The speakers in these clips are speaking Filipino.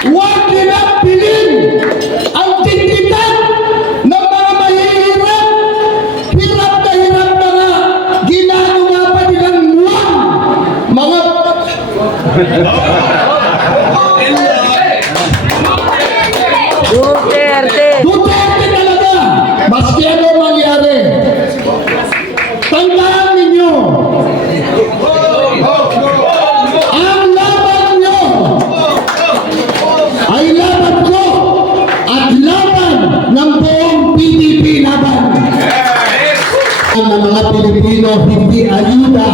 Huwag nilang bilhin ang dignidad ng mga mahihirap. Hirap na nga. Ginagawa pa nilang muwang. Mga... Duterte talaga! Maski ano mangyari. Tandaan ninyo, ang laban nyo ay laban ko at laban ng buong PDP laban. Ang mga Pilipino hindi ayuda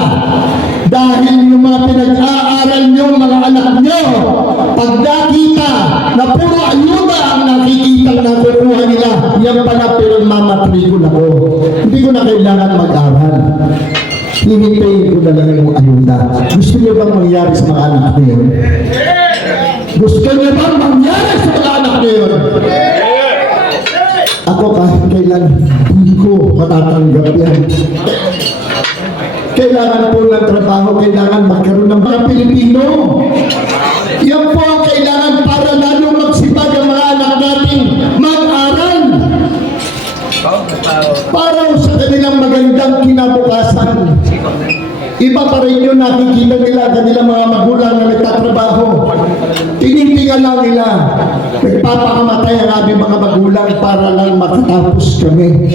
dahil yung mga pinag-aaral nyo, mga anak nyo, pag nakita na puro ayuda ang nakikita na kukuha nila, yan pala pero mamatrikul ako. Hindi ko na kailangan mag-aral. Hihintayin ko na lang yung ayuda. Gusto niyo bang mangyari sa mga anak niyo? Gusto niyo bang mangyari sa mga anak niyo? Ako kahit kailan, hindi ko matatanggap yan. Kailangan po ng trabaho, kailangan magkaroon ng mga Pilipino. Yan po ang kailangan para lalo magsipag ang mga anak natin mag-aral. Para sa kanilang magandang kinabukasan. Iba pa rin yun nakikita nila kanilang mga magulang na nagtatrabaho. Tinitingala nila. Nagpapakamatay ang aming mga magulang para lang makatapos kami.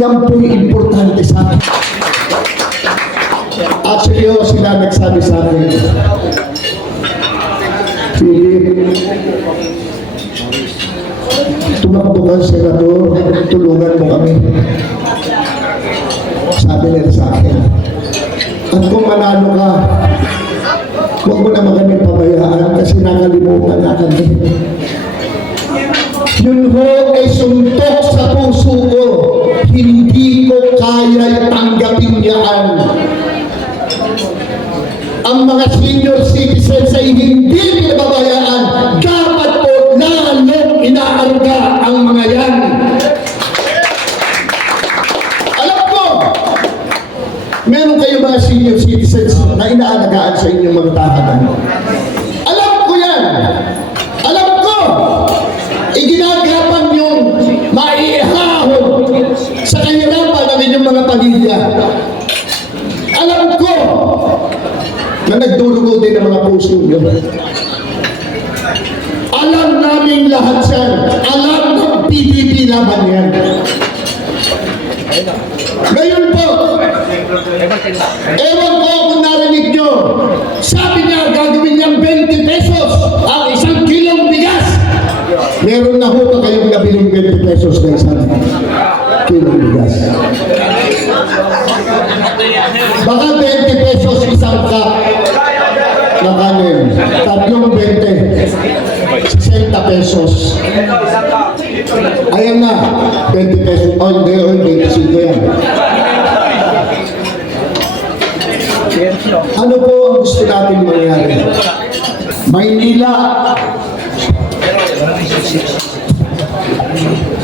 Yan po yung importante sa akin. Actually, sila nagsabi sa akin, Philip, tumakbo ka, Senador, tulungan mo kami. Sabi nila sa akin, at kung manalo ka, huwag mo naman kami pabayaan kasi nakalimutan na kami. Yun ho ay suntok sa puso ko. Hindi ko kaya tanggapin yan. Ang mga senior citizens ay hindi pinababayaan. Dapat po lalong inaaruga ang mga yan. Alam ko, meron kayo mga senior citizens na inaalagaan sa inyong mga tahanan. Alam ko yan. Alam ko, iginagapan yung maihahon sa kahirapan ng inyong mga pamilya. Alam ko na nagdurugo din ang mga puso nyo. Alam namin lahat yan. Alam ng PDP laban yan. Ngayon po, ewan ko kung narinig nyo, sabi niya gagawin niyang 20 pesos ang isang kilong bigas. Meron na ho pa kayong nabiling 20 pesos na isang kilong bigas. Baka 20 pesos isang cup na kanin. Tatlong 20. 60 pesos. Ayan na. 20 pesos. Oh, hindi. 25 yan. Ano po ang gusto natin mangyari? Maynila.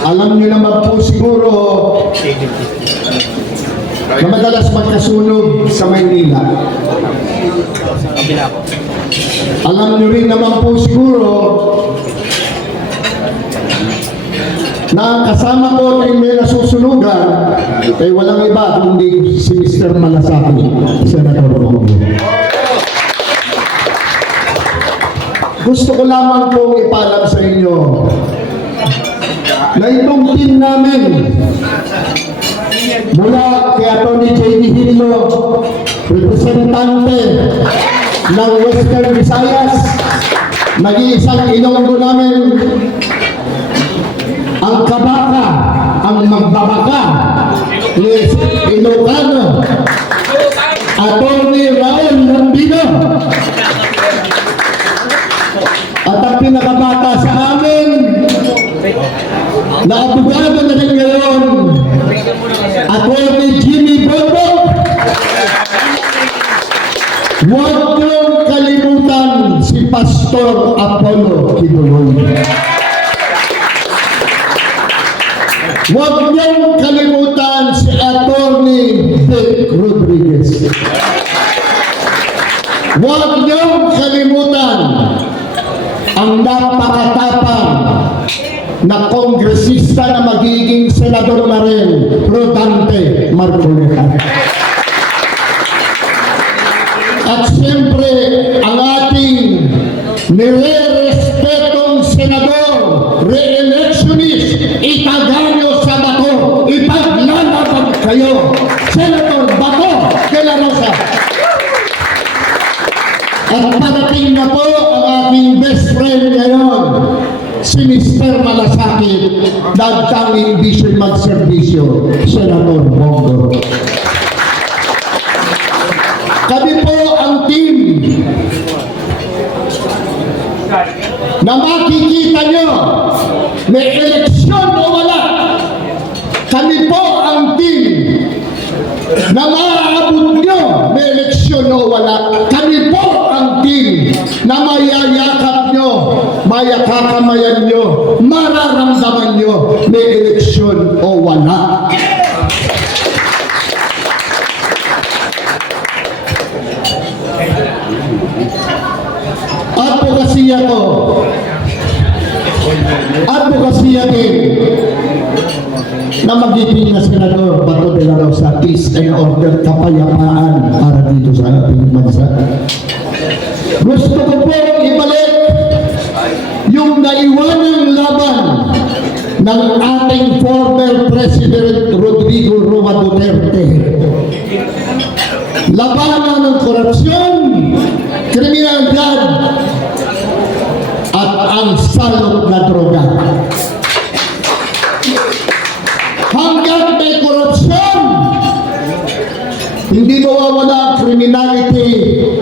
Alam nyo naman po siguro na madalas magkasunog sa Maynila. Alam nyo rin naman po siguro na kasama ko na may nasusunugan ay walang iba kundi si Mr. Malasaki, Senator Bongo. Gusto ko lamang pong ipalam sa inyo na itong team namin mula kay Atty. J.D. Hillo, representante ng Western Visayas, nag-iisang Ilonggo namin, ang kabaka, ang magbabaka, ni Ilocano, Atty. Raul Lambino, at ang pinakabata sa amin, na abogado na rin ngayon, Atty. Jimmy Bobo. Huwag niyong kalimutan si Pastor Apollo Kibuloy. Huwag niyong kalimutan si Atty. Dick Rodriguez. Huwag niyong kalimutan napakatapang na kongresista na magiging senador na rin, Rodante Marcoleta. At siyempre, ang ating nire-respetong senador, re-electionist, itaganyo sa Bato, ipaglalaban kayo, Senator Bato de la Rosa. At parating na po ang ating best friend ngayon, si Mr. Malasakit, dagtang vision magserbisyo, Senator Bongo. Kami po ang team na makikita nyo, may eleksyon o wala. Kami po ang team na maaabot nyo, may eleksyon o wala. Kami po ang team na mayayakap nyo, mayakakamayan nyo, mararamdaman nyo, may eleksyon o wala. Advokasya din na magiging na Senador Bato de la Rosa, peace and order, kapayapaan para dito sa ating bansa. Gusto ko po ibalik yung naiwanang laban ng ating former President Rodrigo Roa Duterte. Labanan ng korupsyon, kriminalidad, at ang salot na droga. Hanggang may korupsyon, hindi mawawala ang criminality,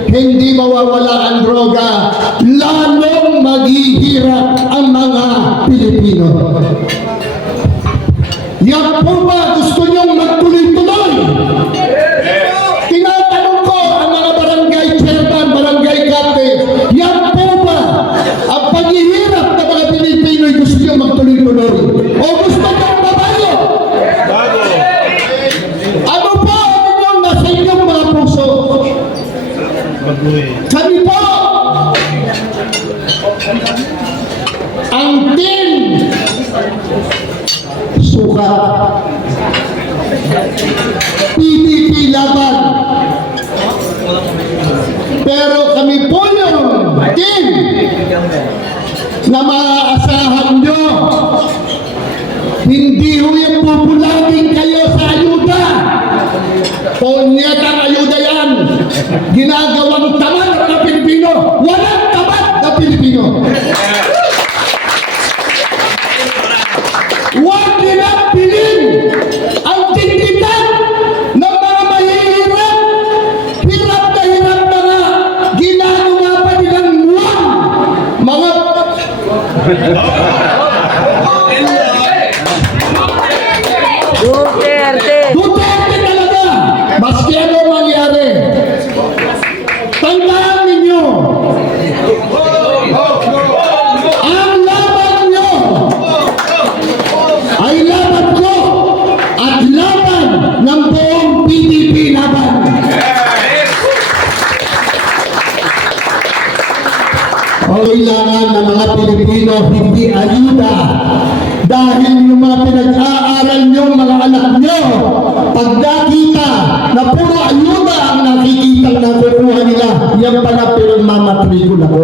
hindi mawawala ang droga, lalong maghihirap ang mga Pilipino. Yan po ba gusto niyong magtuloy-tuloy? Tinatanong ko ang mga barangay chairman, barangay captain, yan po ba ang paghihirap ng mga Pilipino ay gusto niyong magtuloy-tuloy? O gusto niyong babayo? Ano po ang inyong nasa inyong mga puso? Kami po ang team suka PDP laban, pero kami po yung team na maaasahan nyo. Hindi ho yung pupulagin kayo sa ayuda. Ponyetang ayuda yan, ginagawang tamad na Pilipino. Walang tamad na Pilipino. Huwag nilang bilhin ang dignidad ng mga mahihirap. Hirap na nga, ginagawa pa nilang muwang mga Duterte talaga. Maski ano mangyari, tandaan ninyo, ang laban nyo ay laban ko at laban ng buong PDP laban. Kailangan ng mga Pilipino hindi ayuda, dahil yung mga pinag-aaral nyo, mga anak nyo, pag nakita na puro ayuda ang nakikita na kukuha nila, yan pala pinagmamatrikula ko.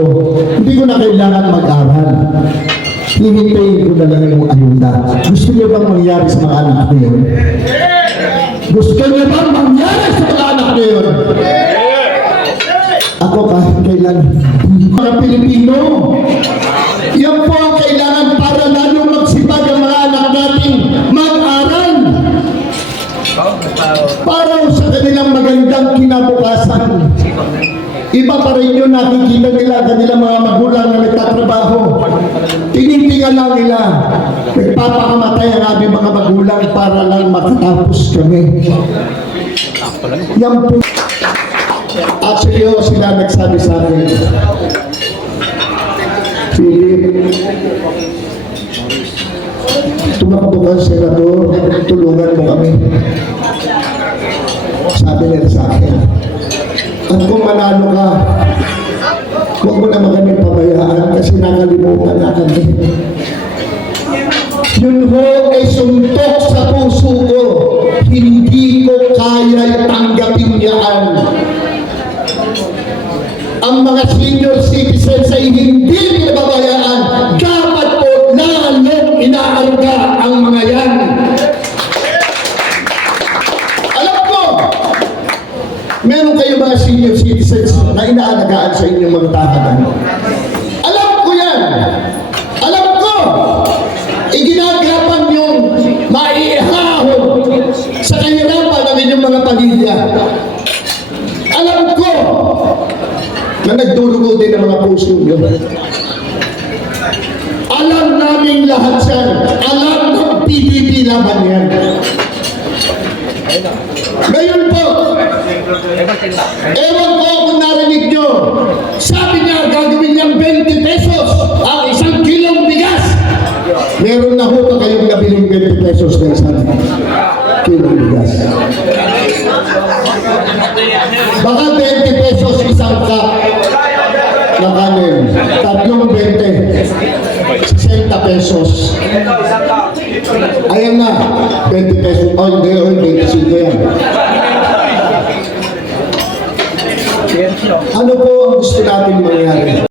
Hindi ko na kailangan mag-aral. Hihintayin ko na lang yung ayuda. Gusto nyo bang mangyari sa mga anak nyo yun? Gusto nyo bang mangyari sa mga anak nyo yun? Ako kahit kailan, mga Pilipino, yan po ang kailangan para lalong magsipag ang mga anak natin mag-aral. Para sa kanilang magandang kinabukasan. Iba pa rin yun nakikita nila kanilang mga magulang na nagtatrabaho. Tinitingan lang nila. Nagpapakamatay ang aming mga magulang para lang makatapos kami. Yan po. Actually, sila nagsabi sa akin, Philip, tumakbo ka, Senador, tulungan mo kami. Sabi nila sa akin, at kung manalo ka, huwag mo naman kami pabayaan kasi nakalimutan nakalimutan na kami. Yun ho ay suntok sa puso ko. Hindi ko kaya tanggapin yan. Ang mga senior citizens ay hindi pinababayaan. Dapat po lalong inaarga ang mga yan. Alam ko, meron kayo mga senior citizens na inaalagaan sa inyong mga tahanan. Alam ko yan. Alam ko, iginagapan yung maihahon sa kahirapan ng inyong mga pamilya. Alam ko na nagdurugo din ang mga puso nyo. Alam namin lahat yan. Alam ng PDP laban yan. Ngayon po, ewan ko kung narinig nyo, sabi niya gagawin niyang 20 pesos ang isang kilong bigas. Meron na ho pa kayong nabiling 20 pesos na isang kilong bigas. Baka 20 pesos isang cup na kanin. Tatlong 20. 60 pesos. Ayan na. 20 pesos. Oh, hindi. 25 yan. Ano po ang gusto natin mangyari?